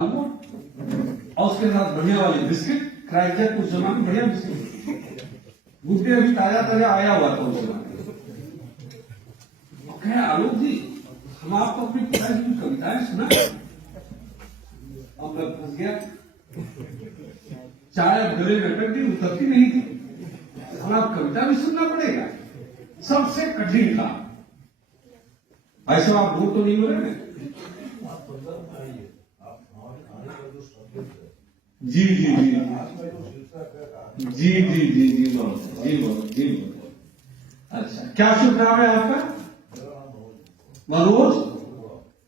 और उसके साथ बढ़िया वाली बिस्किट क्रैकर कुछ जमाने बढ़िया बिस्किट गुड्डे अभी ताजा ताजा आया हुआ था उस जमाने कहे आलोक जी हम आपको अपने पिताजी की कविताएं सुना और मैं फंस गया चाय गले में कटी उतरती नहीं थी हम आप कविता भी सुनना पड़ेगा सबसे कठिन था भाई साहब आप बोल तो नहीं हो रहे जी जी जी जी जी जी जी जी अच्छा क्या शुभ नाम है आपका मनोज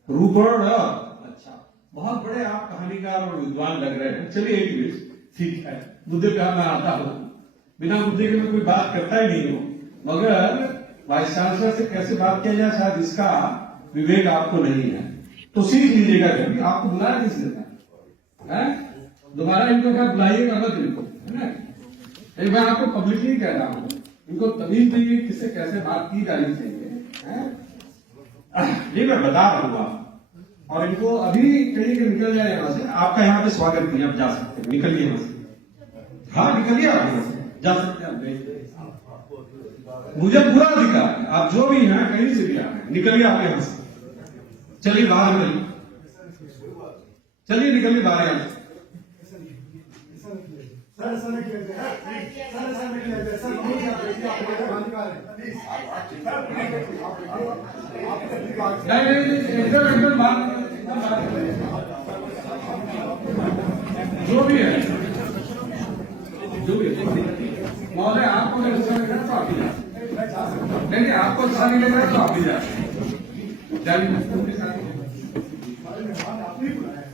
रूपण अच्छा बहुत बड़े आप कहानीकार और विद्वान लग रहे हैं चलिए एक मिनट ठीक है मुद्दे पे मैं आता हूं बिना मुद्दे के मैं कोई बात करता ही नहीं हूं मगर वाइस चांसलर से कैसे बात किया जाए शायद इसका विवेक आपको नहीं है तो सीख लीजिएगा क्योंकि आपको बुलाया किस देता है दोबारा इनको क्या बुलाइएगा मत इनको है ना एक बार आपको पब्लिकली कह रहा हूं इनको तमीज नहीं किससे कैसे बात की जानी चाहिए ये मैं बता रहा हूं आप और इनको अभी कहीं के निकल जाए यहां से आपका यहाँ पे स्वागत नहीं आप जा सकते हैं निकलिए यहां से हाँ निकलिए आप यहां से जा सकते हैं मुझे पूरा अधिकार है आप जो भी हैं कहीं से भी आ रहे हैं निकलिए आप यहां से चलिए बाहर निकलिए चलिए निकलिए बाहर यहां से एकदम बात जो भी है महोदय आपको अगर अच्छा लग रहा है तो आप ही जाए नहीं आपको अच्छा नहीं लग रहा है तो आप ही जाए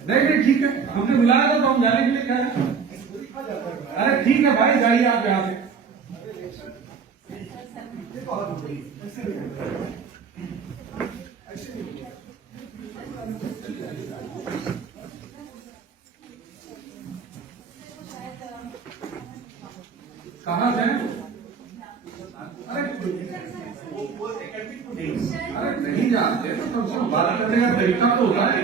नहीं ठीक है हमने बुलाया था तो हम जाने के लिए कह रहे हैं अरे ठीक है भाई जाइए आप यहां से कहां से अरे नहीं जानते तो कम से कम बात करने का तरीका तो होता है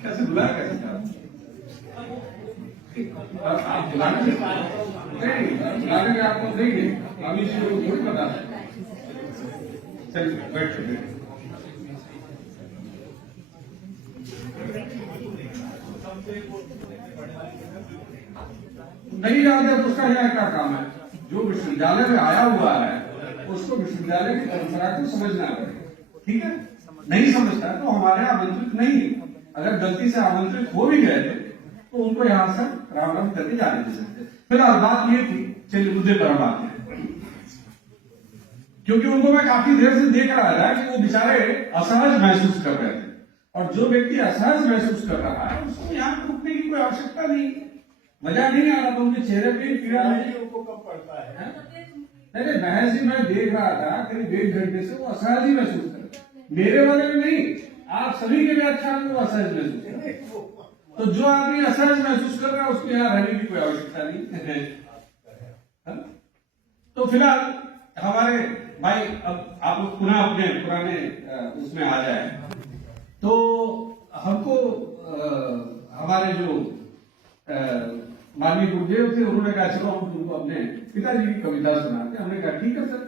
कैसे बुलाया कैसे आप बुलाने बुलाने में आपको देंगे अभी इसी को थोड़ी पता है चलिए बैठिए नहीं जानते तो उसका यह क्या काम है जो विश्वविद्यालय में आया हुआ है उसको विश्वविद्यालय की परंपरा को समझना पड़ेगा ठीक है नहीं समझता तो हमारे आमंत्रित नहीं अगर गलती से आमंत्रित हो भी गए थे तो उनको यहां से राम राम करके जाने दे सकते फिलहाल बात ये थी चलिए मुद्दे पर हम आते हैं क्योंकि उनको मैं काफी देर से देख रहा था कि वो बेचारे असहज महसूस कर रहे थे और जो व्यक्ति असहज महसूस कर रहा है उसको यहाँ रुकने की कोई आवश्यकता नहीं मजा नहीं आ रहा था उनके चेहरे पे पीड़ा उनको कम पड़ता है नहीं बहस ही मैं देख रहा था करीब 1 घंटे से वो असहज ही महसूस कर मेरे वाले में नहीं आप सभी के व्याख्यान में वो असहज महसूस कर तो जो आदमी असहज महसूस कर रहा है उसको यहाँ रहने की कोई आवश्यकता नहीं तो फिलहाल हमारे भाई अब आप लोग पुनः अपने पुराने उसमें आ जाए तो हमको हमारे जो माननीय गुरुदेव थे उन्होंने कहा चलो हम तुमको अपने पिताजी की कविता सुनाते हमने कहा ठीक है सर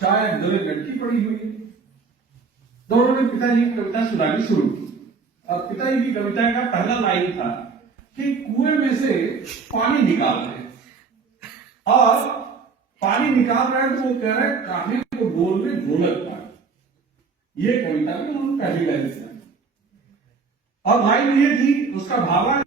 चाय दो लड़की पड़ी हुई है तो उन्होंने पिताजी की कविता सुनानी शुरू की और पिताजी की कविता का पहला लाइन था कि कुएं में से पानी निकाल रहे हैं और पानी निकाल रहे हैं तो वो कह रहे हैं काहे को बोल में ढोलक पानी ये कविता में उन्होंने पहली लाइन सुनाई और लाइन ये थी उसका भावार्थ